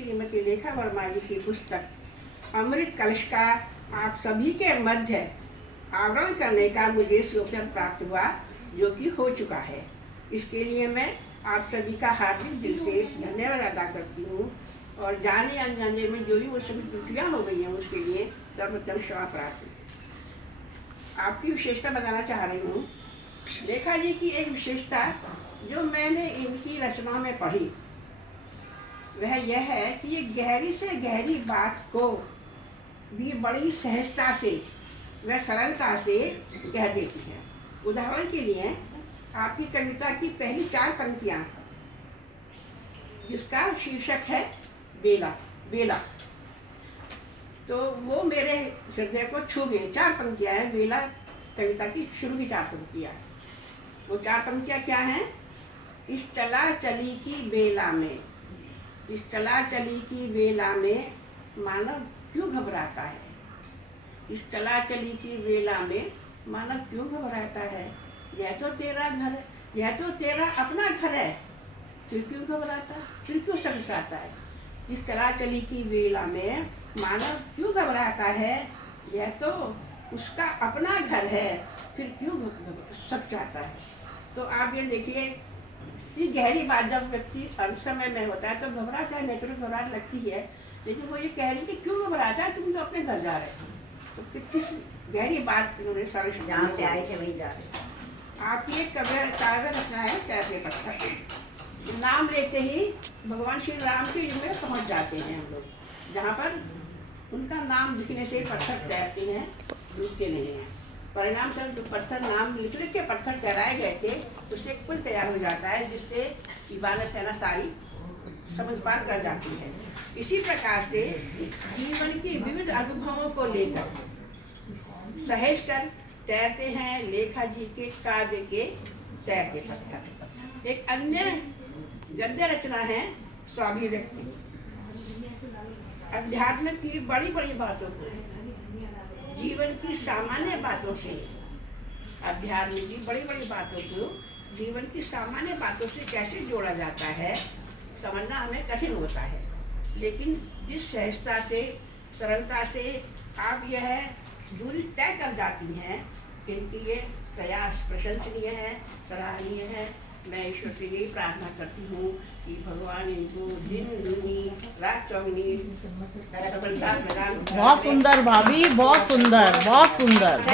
श्रीमती लेखा वर्मा जी की पुस्तक अमृत कलश का आप सभी के मध्य आवरण करने का मुझे अवसर प्राप्त हुआ, जो कि हो चुका है। इसके लिए मैं आप सभी का हार्दिक दिल से धन्यवाद अदा करती हूँ और जाने अनजाने में जो भी मुझसे त्रुटियाँ हो गई हैं उसके लिए सर्वप्रथम क्षमा प्रार्थी। आपकी विशेषता बताना चाह रही हूँ। लेखा जी की एक विशेषता जो मैंने इनकी रचनाओं में पढ़ी वह यह है कि ये गहरी से गहरी बात को भी बड़ी सहजता से व सरलता से कह देती है। उदाहरण के लिए आपकी कविता की पहली 4 पंक्तियाँ, जिसका शीर्षक है बेला बेला, तो वो मेरे हृदय को छू गई। 4 पंक्तियाँ हैं बेला कविता की, शुरू की 4 पंक्तियाँ। वो 4 पंक्तियाँ क्या हैं? इस चला चली की बेला में, इस चला चली की बेला में मानव क्यों घबराता है? इस चला चली की बेला में मानव क्यों घबराता है? यह तो तेरा घर है, यह तो तेरा अपना घर है, फिर क्यों घबराता है, फिर क्यों सकता है? इस चला चली की बेला में मानव क्यों घबराता है? यह तो उसका अपना घर है, फिर क्यों सक जाता है? तो आप ये देखिए, ये गहरी बात जब व्यक्ति अंत समय में होता है तो घबराता है, नेचुरल घबराहट लगती है, लेकिन वो ये कह रही कि क्यों घबराता है, तुम तो अपने घर जा रहे हो। तो किस गहरी बात उन्होंने सारे जहाँ से आए थे वहीं जा रहे हैं। आपकी एक काव्य रचना है तैरते पत्थर। नाम लेते ही भगवान श्री राम के युग में पहुँच जाते हैं हम लोग, जहाँ पर उनका नाम लिखने से पत्थर तैरते हैं, डूबते नहीं हैं। परिणाम स्वरूप जो पत्थर नाम लिख के पत्थर तैराए गए थे, उससे एक पुल तैयार हो जाता है, जिससे इबादत है ना सारी समझ पार कर जाती है। इसी प्रकार से जीवन की विविध अनुभवों को लेकर सहेज कर तैरते हैं लेखा जी के काव्य के तैरते पत्थर। एक अन्य गद्य रचना है स्वाभिव्यक्ति। अध्यात्म की बड़ी बड़ी बातों को, जीवन की सामान्य बातों से, अध्यात्म की बड़ी बड़ी बातों को जीवन की सामान्य बातों से कैसे जोड़ा जाता है, समझना हमें कठिन होता है। लेकिन जिस सहजता से, सरलता से आप यह दूरी तय कर जाती हैं, इनकी ये प्रयास प्रशंसनीय है, सराहनीय है। मैं ईश्वर से यही प्रार्थना करती हूँ कि भगवान इनको दिन दूनी रात चौगुनी सफलता प्रदान। बहुत सुंदर भाभी, बहुत सुंदर, बहुत सुंदर।